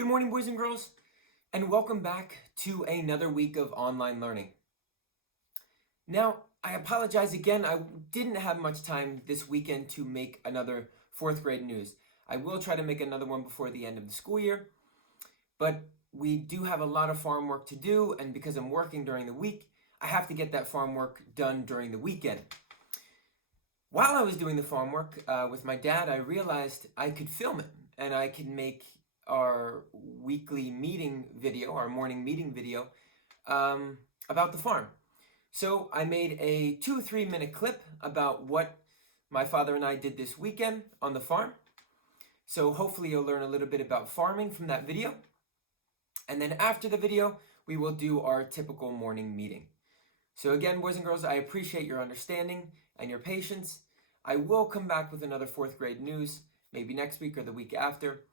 Good morning, boys and girls, and welcome back to another week of online learning. Now, I apologize again. I didn't have much time this weekend to make another fourth grade news. I will try to make another one before the end of the school year, but we do have a lot of farm work to do, and because I'm working during the week, I have to get that farm work done during the weekend. While I was doing the farm work with my dad, I realized I could film it, and I could make our weekly meeting video, our morning meeting video, about the farm. So I made a 2-3 minute clip about what my father and I did this weekend on the farm. So hopefully you'll learn a little bit about farming from that video. And then after the video, we will do our typical morning meeting. So again, boys and girls, I appreciate your understanding and your patience. I will come back with another fourth grade news, maybe next week or the week after.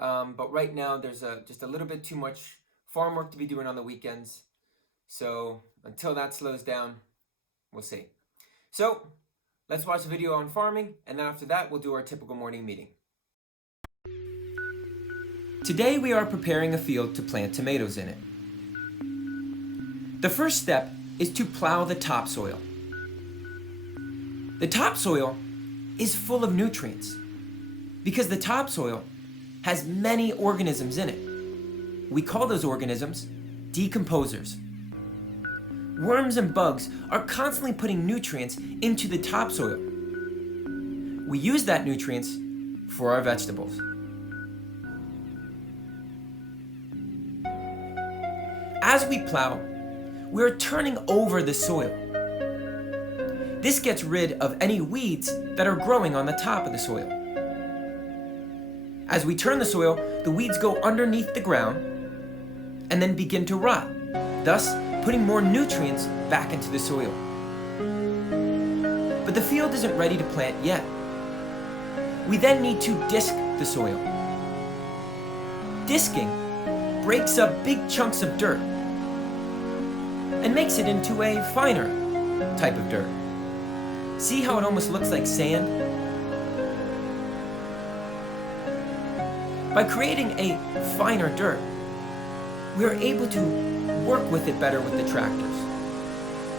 But right now, there's just a little bit too much farm work to be doing on the weekends. So until that slows down, we'll see. So let's watch the video on farming, and then after that, we'll do our typical morning meeting. Today, we are preparing a field to plant tomatoes in it. The first step is to plow the topsoil. The topsoil is full of nutrients because the topsoil has many organisms in it. We call those organisms decomposers. Worms and bugs are constantly putting nutrients into the topsoil. We use that nutrients for our vegetables. As we plow, we're turning over the soil. This gets rid of any weeds that are growing on the top of the soil. As we turn the soil, the weeds go underneath the ground and then begin to rot, thus putting more nutrients back into the soil. But the field isn't ready to plant yet. We then need to disc the soil. Disking breaks up big chunks of dirt and makes it into a finer type of dirt. See how it almost looks like sand? By creating a finer dirt, we are able to work with it better with the tractors.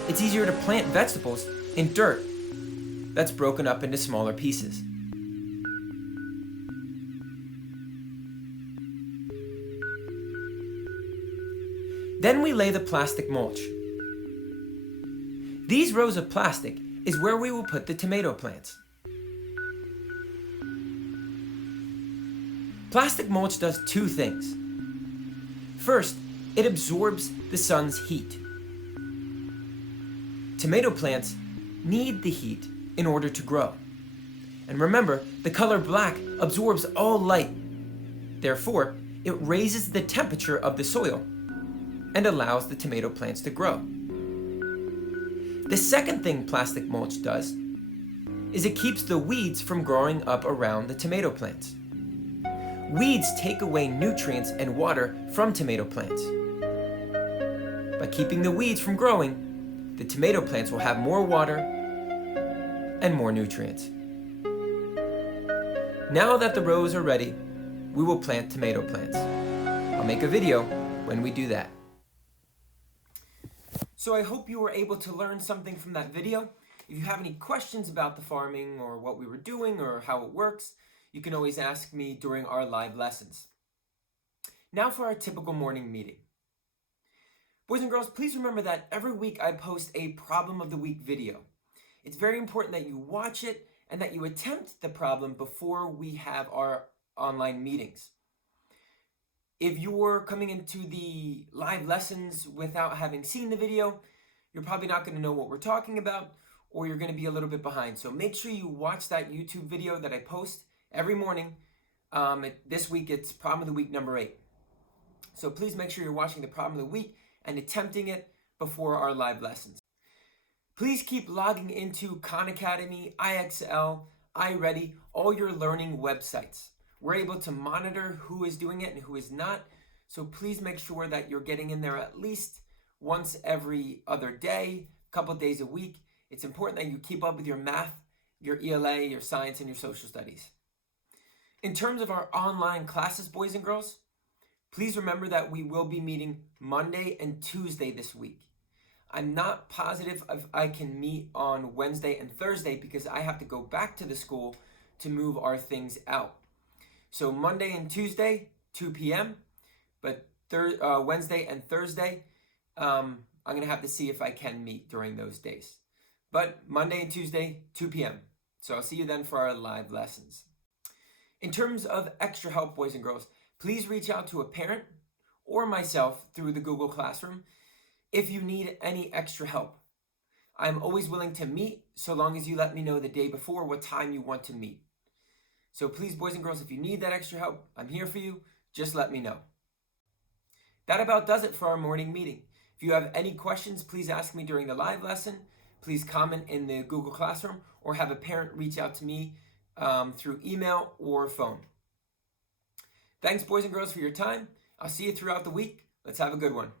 It's easier to plant vegetables in dirt that's broken up into smaller pieces. Then we lay the plastic mulch. These rows of plastic is where we will put the tomato plants. Plastic mulch does two things. First, it absorbs the sun's heat. Tomato plants need the heat in order to grow. And remember, the color black absorbs all light. Therefore, it raises the temperature of the soil and allows the tomato plants to grow. The second thing plastic mulch does is it keeps the weeds from growing up around the tomato plants. Weeds take away nutrients and water from tomato plants. By keeping the weeds from growing, the tomato plants will have more water and more nutrients. Now that the rows are ready, we will plant tomato plants. I'll make a video when we do that. So I hope you were able to learn something from that video. If you have any questions about the farming or what we were doing or how it works, you can always ask me during our live lessons. Now for our typical morning meeting. Boys and girls, please remember that every week I post a problem of the week video. It's very important that you watch it and that you attempt the problem before we have our online meetings. If you're coming into the live lessons without having seen the video, you're probably not going to know what we're talking about, or you're going to be a little bit behind. So make sure you watch that YouTube video that I post every morning. This week, it's problem of the week number 8. So please make sure you're watching the problem of the week and attempting it before our live lessons. Please keep logging into Khan Academy, IXL, iReady, all your learning websites. We're able to monitor who is doing it and who is not. So please make sure that you're getting in there at least once every other day, a couple days a week. It's important that you keep up with your math, your ELA, your science, and your social studies. In terms of our online classes, boys and girls, Please remember that we will be meeting Monday and Tuesday this week. I'm not positive if I can meet on Wednesday and Thursday because I have to go back to the school to move our things out. So Monday and Tuesday, 2 p.m., but Wednesday and Thursday, I'm going to have to see if I can meet during those days. But Monday and Tuesday, 2 p.m. So I'll see you then for our live lessons. In terms of extra help, boys and girls, please reach out to a parent or myself through the Google Classroom if you need any extra help. I'm always willing to meet so long as you let me know the day before what time you want to meet. So please, boys and girls, if you need that extra help, I'm here for you. Just let me know. That about does it for our morning meeting. If you have any questions, please ask me during the live lesson. Please comment in the Google Classroom or have a parent reach out to me through email or phone. Thanks, boys and girls, for your time. I'll see you throughout the week. Let's have a good one.